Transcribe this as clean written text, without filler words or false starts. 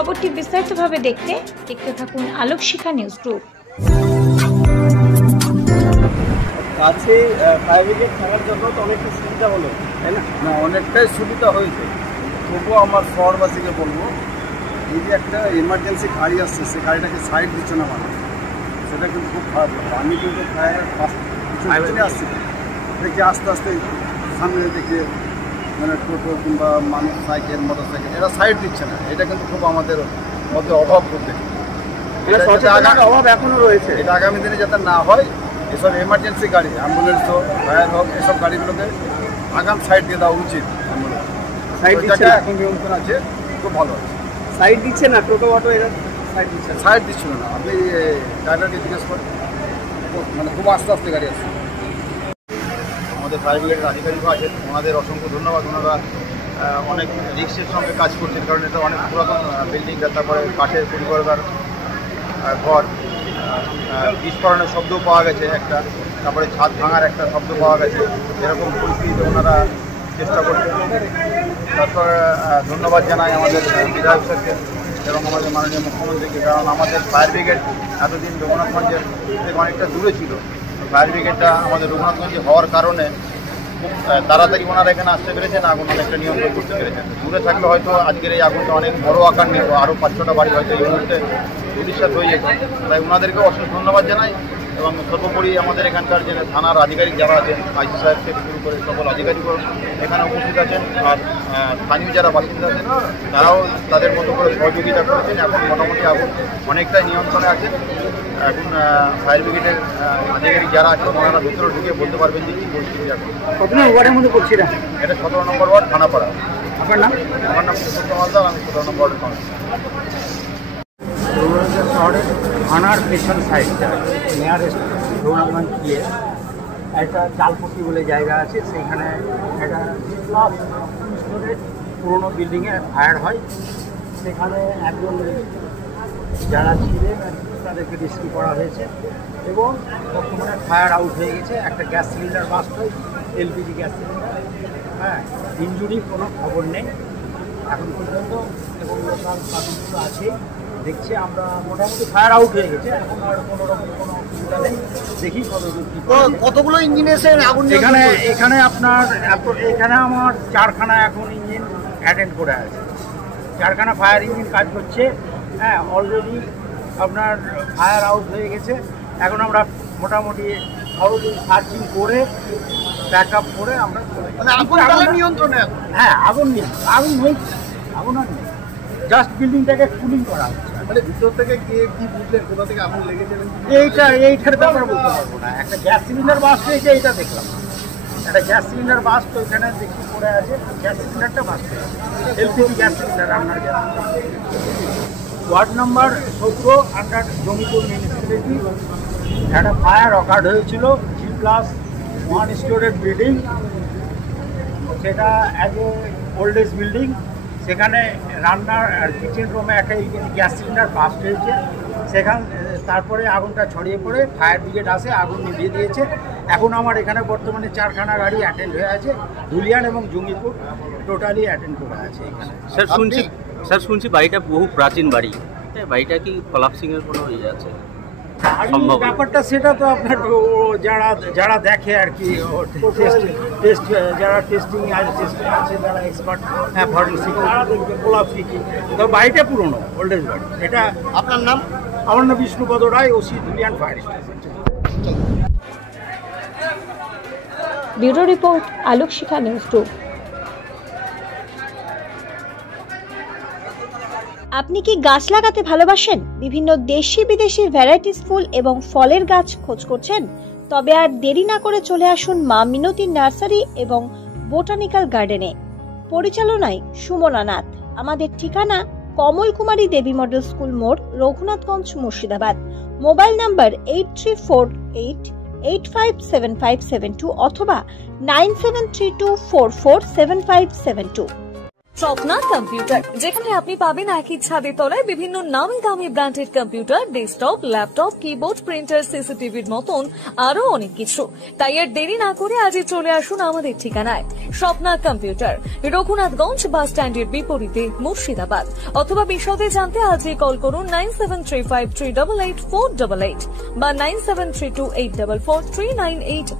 খবরটি বিস্তারিতভাবে দেখতে থাকুন আলোক শিখা নিউজ গ্রুপ। কাছে ফায়ার ব্রিগেড থাকার জন্য তো অনেকটা সুবিধা হলো, তাই না? না, অনেকটাই সুবিধা হয়েছে। তবুও আমার শহরবাসীকে বলবো, এই যে একটা এমার্জেন্সি গাড়ি আসছে, সেই গাড়িটাকে সাইড দিচ্ছে না মানুষ, সেটা কিন্তু খুব খারাপ। আমি কিন্তু ফায়ারের পিছনে আসছি, দেখি আস্তে আস্তে সামনে দেখে মানে টোটো কিংবা মানুষ সাইকেল মোটর সাইকেল এরা সাইড দিচ্ছে না। এটা কিন্তু খুব আমাদের মধ্যে অভাব করতে, অভাব এখনও রয়েছে। এটা আগামী দিনে যাতে না হয়, এসব এমার্জেন্সি গাড়ি অ্যাম্বুলেন্স হোক, ফায়ার হোক, এসব গাড়িগুলোকে আগাম সাইড দিয়ে দেওয়া উচিত। সাইড দিচ্ছে না, এখন নিয়ন্ত্রণ আছে, খুব ভালো আছে। সাইড দিচ্ছে না, টোটো অটো এরা সাইড দিচ্ছিল না। আপনি ড্রাইভারকে জিজ্ঞেস করেন, মানে খুব আস্তে আস্তে গাড়ি আসছে। আমাদের ফায়ার ব্রিগেডের আধিকারিকও আছেন, ওনাদের অসংখ্য ধন্যবাদ। ওনারা অনেক রিস্কের সঙ্গে কাজ করছেন, কারণ এটা অনেক পুরাতন বিল্ডিং, তারপরে কাঠের পরিবারদার ঘর, বিস্ফোরণের শব্দও পাওয়া গেছে একটা, তারপরে ছাদ ভাঙার একটা শব্দ পাওয়া গেছে। এরকম পরিস্থিতিতে ওনারা চেষ্টা করছেন। তারপর ধন্যবাদ জানাই আমাদের বিধায়ক স্যারকে এবং আমাদের মাননীয় মুখ্যমন্ত্রীকে, কারণ আমাদের ফায়ার ব্রিগেড এতদিন রঘুনাথগঞ্জের থেকে অনেকটা দূরে ছিল। ফায়ার ব্রিগেডটা আমাদের রঘুনাথগঞ্জে হওয়ার কারণে খুব তাড়াতাড়ি ওনারা এখানে আসতে পেরেছেন, আগুন অনেকটা নিয়ন্ত্রণ করতে পেরেছেন। দূরে থাকলে হয়তো আজকের এই আগুনটা অনেক বড় আকার নিত, আরও 5-6টা বাড়ি হয়তো এই মুহূর্তে ভবিষ্যৎ হয়ে যেত। তাই ওনাদেরকেও অশেষ ধন্যবাদ জানাই। এবং সর্বোপরি আমাদের এখানকার যে থানার আধিকারিক যারা আছেন, আইসি সাহেব থেকে শুরু করে সকল আধিকারিকও এখানে উপস্থিত আছেন, আর স্থানীয় যারা বাসিন্দা আছেন তারাও তাদের মতো করে সহযোগিতা করেছেন। এখন মোটামুটি আগুন অনেকটাই নিয়ন্ত্রণে আছেন। এখন ফায়ার ব্রিগেডের আধিকারিক যারা আছেন ওনারা ভিতরে ঢুকে বলতে পারবেন যে কী পরিস্থিতি আছে। কত নম্বর ওয়ার্ডের মধ্যে পড়ছি না? এটা 17 নম্বর ওয়ার্ড, থানাপাড়া। আপনার নাম? আমার নাম সুব্রত মালদার, আমি 17 নম্বর ওয়ার্ডের কাউন্সিলর। রঘুনাথগঞ্জ শহরের থানার পেছন সাইডটা নিয়ারেস্ট রঘুনাথগঞ্জ গিয়ে একটা চালপট্টি বলে জায়গা আছে, সেইখানে একটা পুরোনো বিল্ডিংয়ে ফায়ার হয়। সেখানে একজন যারা ছিলেন তাদেরকে রেস্কিউ করা হয়েছে এবং বর্তমানে ফায়ার আউট হয়ে গেছে। একটা গ্যাস সিলিন্ডার বাস্ট হয়, এলপিজি গ্যাস সিলিন্ডার। হ্যাঁ, ইনজুরি কোনো খবর নেই এখন পর্যন্ত, এবং লোকাল পাবলিকগুলো আছে দেখছি। আমরা মোটামুটি ফায়ার আউট হয়ে গেছে, এখন আর কোনো রকম কোনো অসুবিধা নেই। দেখি কতগুলো ইঞ্জিন এসে আগুন এখানে আপনার এখানে আমার 4খানা এখন ইঞ্জিন অ্যাটেন্ড করে আছে, 4খানা ফায়ার ইঞ্জিন কাজ করছে। হ্যাঁ, অলরেডি আপনার ফায়ার আউট হয়ে গেছে। এখন আমরা মোটামুটি সার্চিং করে ব্যাক আপ করে আমরা নিয়ন্ত্রণে। হ্যাঁ, আগুন নেই, আগুন আর নেই, জাস্ট বিল্ডিংটাকে কুলিং করা হচ্ছে। মানে ভিতর থেকে কে কি বুঝলেন কোথা থেকে আগুন লেগেছে? এইটার ব্যাপারে বলতে পারবো না। একটা গ্যাস সিলিন্ডার বাস্ট হয়েছে, এইটা দেখলাম। একটা গ্যাস সিলিন্ডার বাস্ট ওইখানে দেখি পড়ে আছে, গ্যাস সিলিন্ডারটা বাস্ট হয়ে আছে, এলপিজি গ্যাস সিলিন্ডার, রান্নার gas. Ward number 17 under Jamipur municipality একটা ফায়ার অকার্ড হয়েছিল, G+1 স্টোরের বিল্ডিং। সেটা as a old age building. সেখানে রান্নার আর কিচেন রুমে একটা গ্যাস সিলিন্ডার বাস্ট হয়েছে। তারপরে আগুনটা ছড়িয়ে পড়ে ফায়ার ব্রিগেড আসে, আগুন নিভিয়ে দিয়েছে। এখন আমার এখানে বর্তমানে 4খানা গাড়ি অ্যাটেন্ড হয়ে আছে, ধুলিয়ান এবং জঙ্গিপুর টোটালি অ্যাটেন্ড করে আছে এখানে। স্যার শুনছি বাড়িটা বহু প্রাচীন বাড়ি, বাড়িটা কি কলাপসিংয়ের কোনো ইয়ে আছে? ব্যাপারটা সেটা তো আপনার যারা দেখে আর কি, যারা টেস্টিং আছে, যারা এক্সপার্ট ফরেন্সিক, তারা দেখবে কোলাপসিং কি। তো বাড়িটা পুরনো ওল্ড এজ বাড়ি। এটা আপনার নাম? আমার নাম Bishnupada Roy, OC Dhulian fire station. Bureau report, Alok Shikha news group. আপনি কি গাছ লাগাতে ভালোবাসেন? বিভিন্ন দেশি বিদেশি ভ্যারাইটিস ফুল এবং ফলের গাছ খোঁজ করছেন? তবে আর দেরি না করে চলে আসুন মা মিনতি নার্সারি এবং বোটানিক্যাল গার্ডেনে। পরিচালনায় সুমনা নাথ। আমাদের ঠিকানা কমল কুমারী দেবী মডেল স্কুল মোড়, রঘুনাথগঞ্জ, মুর্শিদাবাদ। মোবাইল নাম্বার 8348857572 অথবা 9732447572। স্বপ্না কম্পিউটার, যেখানে আপনি পাবেন একই ছাদের তলায় বিভিন্ন নামি দামি branded computer, desktop, laptop, keyboard, printer, সিসিটিভির মতন আরো অনেক কিছু। তাই আর দেরি না করে আজই চলে আসুন আমাদের ঠিকানায়। স্বপ্না কম্পিউটার, রঘুনাথগঞ্জ বাস স্ট্যান্ডের বিপরীতে, মুর্শিদাবাদ। অথবা বিশদে জানতে আজই কল করুন 9735388488 বা 9732844398